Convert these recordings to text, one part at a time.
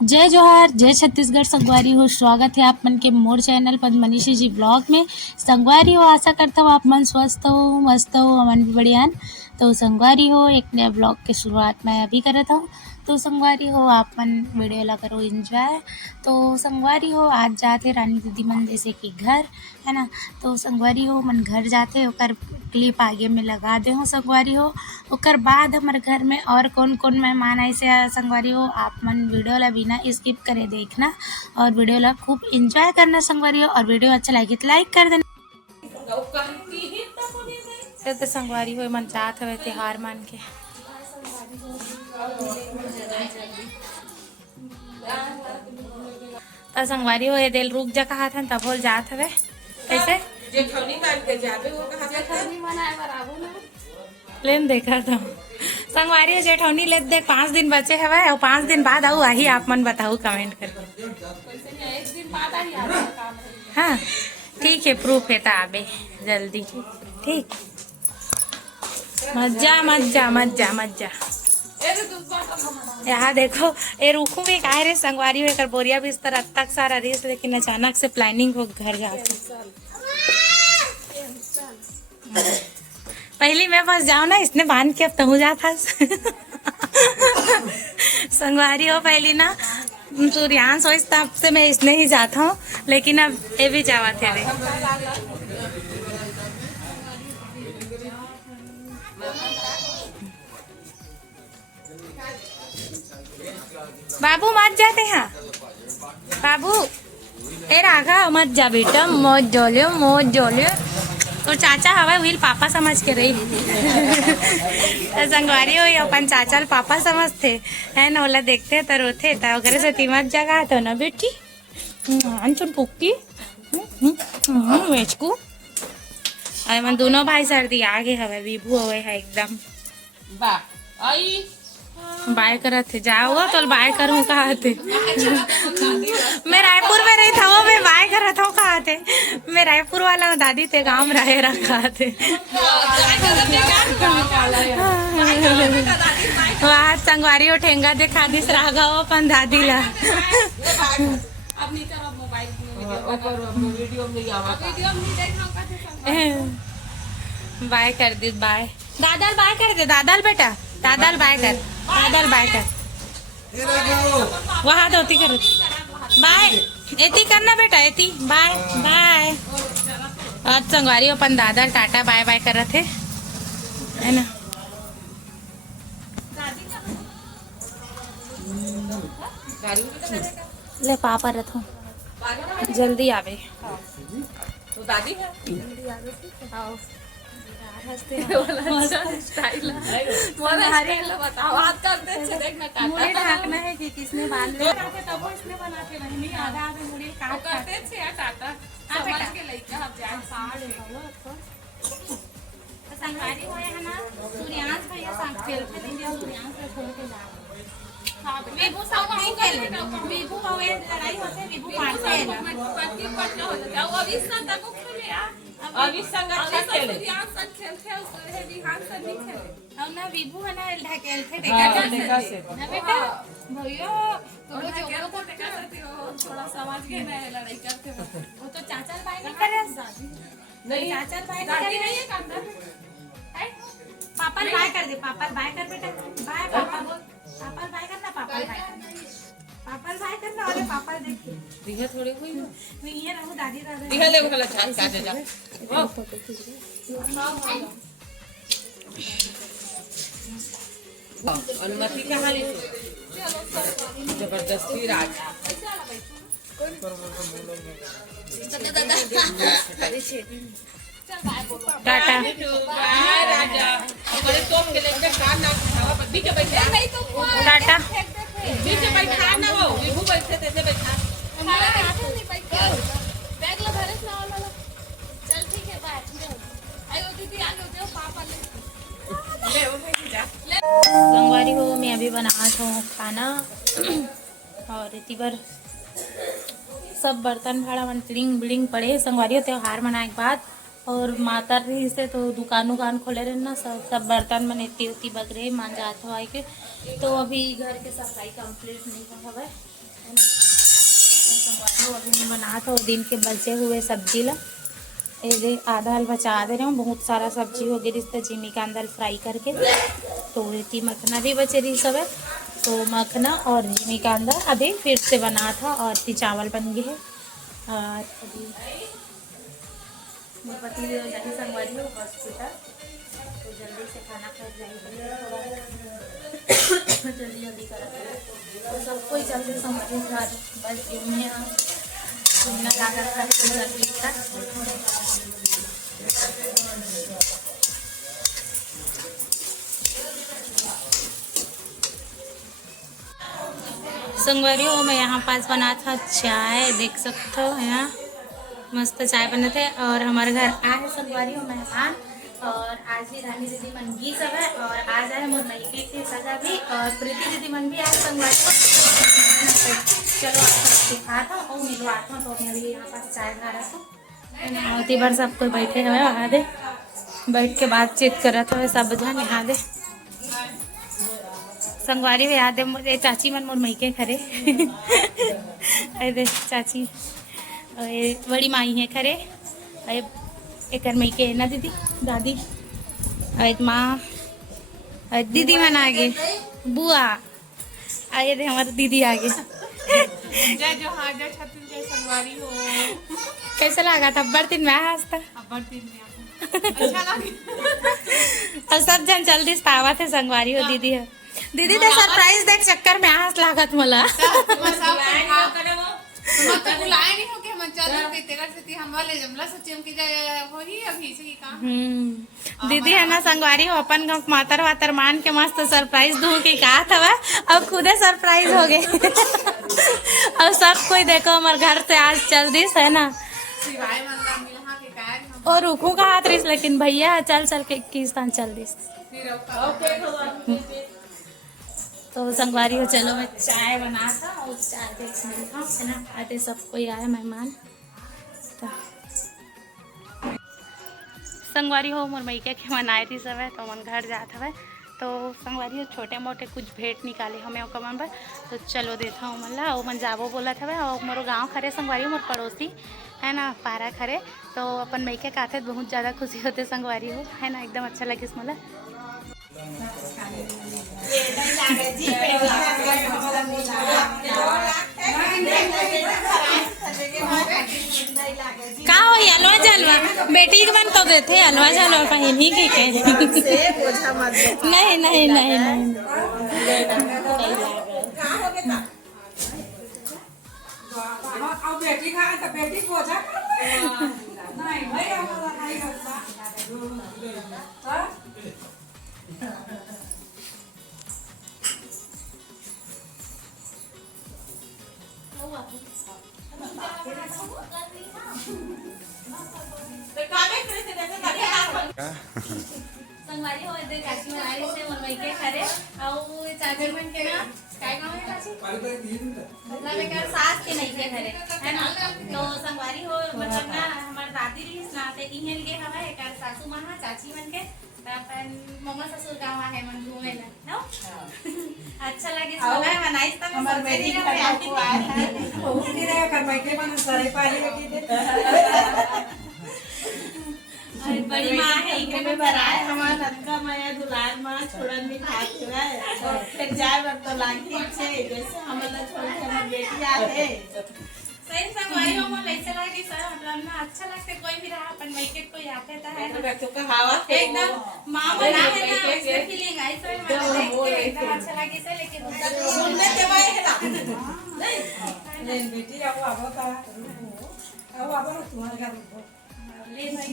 जय जोहार, जय छत्तीसगढ़। संगवारी हो, स्वागत है आप मन के मोर चैनल पद्मनीषी जी ब्लॉग में। संगवारी हो, आशा करता हूँ आप मन स्वस्थ हो, मस्त हो, अमन भी बढ़िया। तो संगवारी हो, एक नया ब्लॉग की शुरुआत मैं अभी करता हूँ। तो संगवारी हो, आप मन वीडियो ला करो एंजॉय। तो संगवारी हो, आज जाते रानी दीदी मन जैसे कि घर है ना। तो संगवारी हो, मन घर जाते ओकर क्लिप आगे में लगा दे हो। संगवारी हो, ओकर बाद हमारे घर में और कौन कौन मेहमान ऐसे संगवारी हो, आप मन वीडियो ला बिना स्किप करे देखना और वीडियो ला खूब एंजॉय करना संगवारी हो। और वीडियो अच्छा लगे तो लाइक कर देना। तो संगवारी हो, मन जात हवे त्योहार मान के। तो संगवारी हो, ये दिल रुक जा कहा था तब बोल जात हवे कैसे जेठौनी मान के जाबे वो कहा जेठौनी मनाए बराबर ना लेन देखा था संगवारी हो। जेठौनी ले देख 5 दिन बचे हवे और 5 दिन बाद आऊ आही आप मन बताऊ कमेंट करके। एक दिन बाद आई आवे काम हाँ ठीक है, प्रूफ है तो आबे जल्दी। ठीक, मज्जा मज्जा मज्जा मज्जा। यहाँ देखो ये रुकू भी काहे रे संगवारी हो, बोरिया बिस्तर तक सारा रेस, लेकिन अचानक से प्लानिंग हो घर जाके। पहली मैं बस जाऊँ ना, इसने बांध के अब तहु जाता संगवारी हो। पहली ना सूर्यांश हो, इस तब से मैं इसने ही जाता हूँ, लेकिन अब ये भी जावा थे रे। बाबू मत जाते हैं बाबू, ए राघा मत जा बेटा, मौज जोलियो मौज जोलियो। तो चाचा हवा व्हील पापा समझ के रही तो संगवारी हो अपन चाचा पापा समझते है ना, ओला देखते तो रोते तो अगर से तीमत जगह तो ना बेटी अनचुन पुक्की वेचकू। अरे मन दोनों भाई सर्दी आगे हवे, विभू हुए है एकदम बा आई बाय करत थे। जाओ तो बाय करूँ कहा थे मैं रायपुर में रही था, वो मैं बाय करत हूँ कहा थे। मैं रायपुर वाला दादी थे, गाँव में रहे रखा थे। वहाँ संगवारी हो ठेंगा देखा दिस रागा अपन दादी ला। अब नहीं कर मोबाइल ओकर वीडियो में आवा वीडियो में देखना बाय कर दी, बाय दादल बाय कर दे, दादल बेटा दादल बाय कर, दादल बाय कर। वहाँ धोती कर बाय, एती करना बेटा एती बाय बाय। आज संगवारी अपन दादल टाटा बाय बाय कर रहे थे है ना। ले पापा रखो जल्दी आवे तो दादी है स्टाइल बताओ हाथ कर दे देखना मुड़ी ढाकना है कि किसने बांध लिया तब इसने बना के नहीं आधा आधा मुड़ी काट करते थे या टाटा समझ के लइका अब जान साड़ संगवारी हो है ना। सूर्यांश भैया साथ खेलते थे, सूर्यांश से छोड़ के जा विभू सब नहीं खेले, विभू हवे लड़ाई होते, विभू मारते है ना। पति पटना हो जाता वो अभी संग तक खेले यार, अभी संग खेले यार, संग खेलते उसके बिहान से नहीं खेले। और ना विभू है ना ढकेलते देखा से ना बेटा भैया तो जो को देखा करती हो थोड़ा समझ के ना लड़ाई करते हो। वो तो चाचा भाई नहीं करे नहीं चाचा भाई नहीं है करना है। पापा बाय कर दे, पापा बाय कर बेटा, बाय पापा बोल, पापा बाय करना, पापा बाय करना, पापा बाय करना। अरे पापा देखिए दिखा थोड़ी हुई मैं ये रहूं दादी दादा दिखा ले वाला छान काटे जा अनुमति कहाँ ली जबरदस्ती राज टाटा बाय राजा हमारे तोप के लेके कान ना खावा पर बीच बैठा नहीं तो टाटा बीच बैठा ना हो विभू बैठे थे बैठा बैग ला भरस ना वाला चल ठीक है बाय आयो दीदी आ लो पापा ले संगवारी हो, मैं अभी बना हूँ खाना और इतनी बार सब बर्तन भाड़ा मन क्लीन बिलिंग पड़े। संगवारी हो त्योहार मनाए के बाद और माता रही से तो दुकान खोले रहे ना, सब बर्तन मन इतनी उतनी बग रहे मान जात हो आए के। तो अभी घर के सफाई कंप्लीट नहीं हुआ है ना। तो अभी मैं बना था दिन के बचे हुए सब्जी ला ये आधा हल बचा दे रहे हूँ। बहुत सारा सब्जी हो गई रिश्ते जिमी का अंदर फ्राई करके। तो इतनी मखना भी बचे रही सब है, तो मखना और जिमी का अंदर अभी फिर से बना था और इतनी चावल बन गए है। और अभी मैं पति जाके संगवारी हो हॉस्पिटल, तो जल्दी से खाना खा जाएगी जल्दी जल्दी करा तो सबको ही चलते संगवारी घर बस घूमना जाकर खा तो जल्दी था। संगवारी हो मैं यहाँ पास बना था चाय, देख सकते हो यहाँ मस्त चाय बने थे। और हमारे घर आए संगवारी हो मेहमान, और आज भी रानी दीदी मन भी सब है, और आज आए मोर नई के सगा भी, और प्रीति दीदी मन भी आए संगवारी हो। चलो आपको दिखा था और मिलवाता हूँ। तो मैं अभी यहाँ पास चाय बना रहा था, होती बार सब कोई बैठे हुए वहाँ दे बैठ के बातचीत कर रहा था सब जन यहाँ दे संगवारी में याद है मोरे चाची मन मोर मई के खरे अरे चाची बड़ी माई है खरे एक मई के ना दीदी दादी माँ दीदी मन आगे बुआ आए थे हमारे दीदी आगे। जय जोहार जय छत्तीसगढ़ संगवारी हो। कैसा लगा था अब्बर दिन में हंसता अब्बर दिन में अच्छा लगे। और सब जन जल्दी पावा थे संगवारी हो दीदी है दीदी तो सरप्राइज देख चक्कर में हंस लागत मला बुलाए नहीं हो कि हम चल के तेरा से हम वाले जमला सचिम की जाए वही अभी से की काम दीदी है ना संगवारी हो अपन गाँव मातर वातर मान के मस्त सरप्राइज दूं की कहा था अब खुदे सरप्राइज हो गए। और सब कोई देखो हमारे घर से आज चल दिस है ना सिवाय मंदा मिलहा के कार और रुकू का हाथ रिस, लेकिन भैया चल चल के किस्तान चल दिस। तो संगवारी हो चलो मैं चाय बना था और चाय देख है ना आते सब कोई आए मेहमान। तो संगवारी हो मोर मैके के मनाए थी सब है, तो मन घर जाता है। तो संगवारी हो छोटे मोटे कुछ भेंट निकाले हमें कमन पर, तो चलो देता हूँ मल्ला वो मन जाबो बोला था। और मोरो गाँव खरे संगवारी मोर पड़ोसी है ना पारा खरे, तो अपन मैके का आते बहुत ज़्यादा खुशी होते संगवारी हो है ना, एकदम अच्छा लगे मला। का हो हलवा जलवा बेटी के बन तो देते हलवा जलवा पहन ही के नहीं नहीं नहीं नहीं बेटी खा तो बेटी बोझा नहीं भाई हमारा खाई करता संगवारी हो इधर काची में आई से मन के खरे और चाची मन के ना काय गांव है काची मतलब लेकर सास के नहीं के खरे है ना। तो संगवारी हो मतलब ना हमार दादी री ना ते इहेल के हवा है कर सासू मां चाची मन के अपन मम्मा ससुर गांव है मन घूमे ना नो अच्छा लगे समय मनाइस त हमर बेटी को आ है ओकरे रे कर मैं के मन सरे पाली के दे बड़ी माँ है इकरे में बराए हमार ननका माया दुलार माँ छोड़न भी खात है फिर जाए बर तो लागी छे जैसे हमला छोड़ के हमर बेटी आते सही संगवारी हो मोल ऐसे लागे सर मतलब ना अच्छा लगते कोई भी रहा अपन मैके कोई आते त है ना तो कहावत एकदम मां बना है ना ऐसे फीलिंग आई तो मैं देख के एकदम अच्छा लगे से लेकिन सुनने के भाई है ना नहीं बेटी अब का अब तुम्हारे घर ले भाई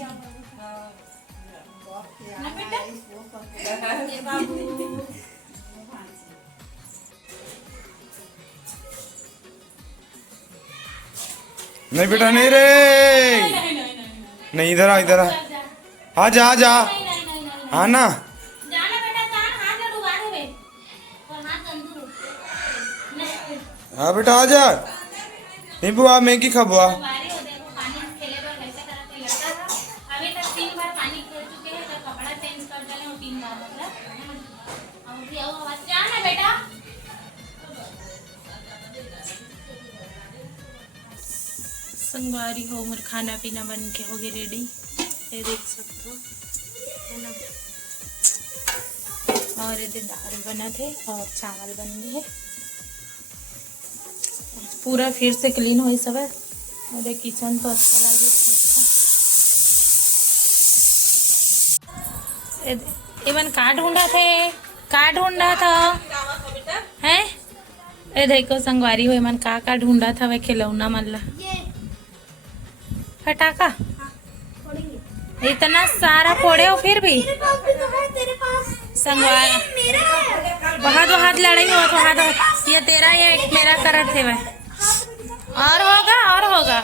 ना बेटा ये बाबू नहीं बेटा नहीं रे नहीं इधर आ इधर आ जा जा हाँ ना जाना बेटा कान हाथ में डुबा दे और हाथ अंदर हाँ बेटा आ जा नहीं बुआ मैगी खा बुआ बारी हो देखो पानी खेले पर कैसे करते लगता था अभी तक संगवारी हो मोर खाना पीना बन के हो गए रेडी, ये देख सकते हो है ना। और ये दाल बना थे और चावल बन गए, पूरा फिर से क्लीन हो सब। अरे किचन तो अच्छा लगे इवन का ढूंढा थे, का ढूंढा था हैं। ए देखो संगवारी हो मन का ढूंढा था वह खिलौना मन ला फटाका इतना सारा फोड़े हो फिर भी संगवारी बहुत बहुत लड़ाई हो तो हाथ ये तेरा ये एक मेरा करत है वह और होगा और होगा।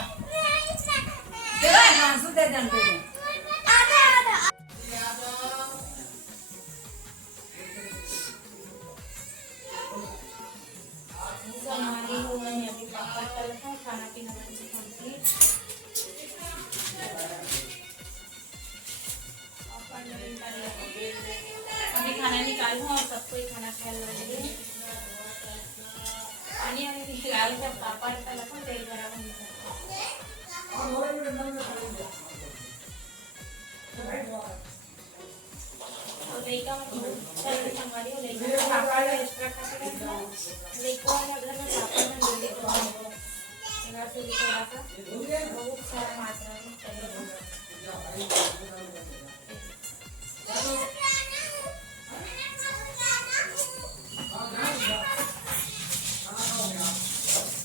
खाना पीना बन से कंप्लीट, अभी खाना निकालूँ और सबको ही खाना खा लेंगे। पानी अभी निकाल कर पापा तेल गरम